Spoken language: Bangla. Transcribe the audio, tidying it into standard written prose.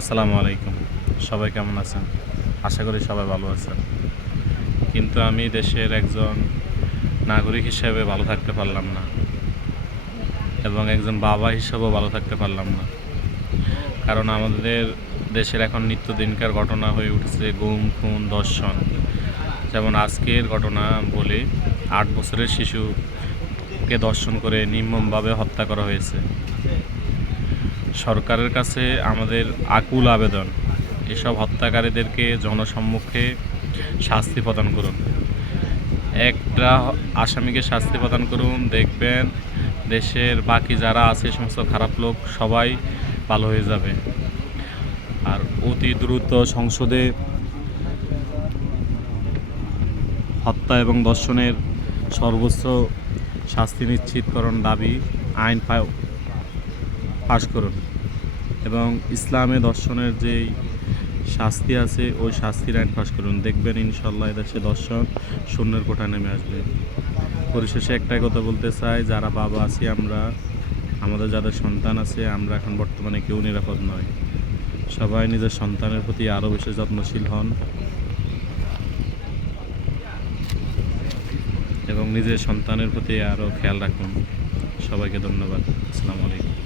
আসসালামু আলাইকুম। সবাই কেমন আছেন? আশা করি সবাই ভালো আছেন। কিন্তু আমি দেশের একজন নাগরিক হিসেবে ভালো থাকতে পারলাম না এবং একজন বাবা হিসেবেও ভালো থাকতে পারলাম না। কারণ আমাদের দেশের এখন নিত্যদিনকার ঘটনা হয়ে উঠেছে গুম, খুন, ধর্ষণ। যেমন আজকের ঘটনা বলি, ৮ বছরের শিশুকে ধর্ষণ করে নির্মমভাবে হত্যা করা হয়েছে। সরকারের কাছে আমাদের আকুল আবেদন, এসব হত্যাকারীদেরকে জনসম্মুখে শাস্তি প্রদান করুন। একটা আসামিকে শাস্তি প্রদান করুন, দেখবেন দেশের বাকি যারা আছে সমস্ত খারাপ লোক সবাই ভালো হয়ে যাবে। আর অতি দ্রুত সংসদে হত্যা এবং ধর্ষণের সর্বোচ্চ শাস্তি নিশ্চিতকরণ দাবি আইন পাশ করুন এবং ইসলামে ধর্ষণের যেই শাস্তি আছে ওই শাস্তির আইন পাশ করুন। দেখবেন ইনশাল্লাহ এদেশে ধর্ষণ শূন্যের কোঠায় নেমে আসবে। পরিশেষে একটাই কথা বলতে চাই, যারা বাবা আছি আমরা, আমাদের যাদের সন্তান আছে, আমরা এখন বর্তমানে কেউ নিরাপদ নয়। সবাই নিজের সন্তানের প্রতি আরও বেশি যত্নশীল হন এবং নিজের সন্তানের প্রতি আরও খেয়াল রাখুন। সবাইকে ধন্যবাদ। আসসালামু আলাইকুম।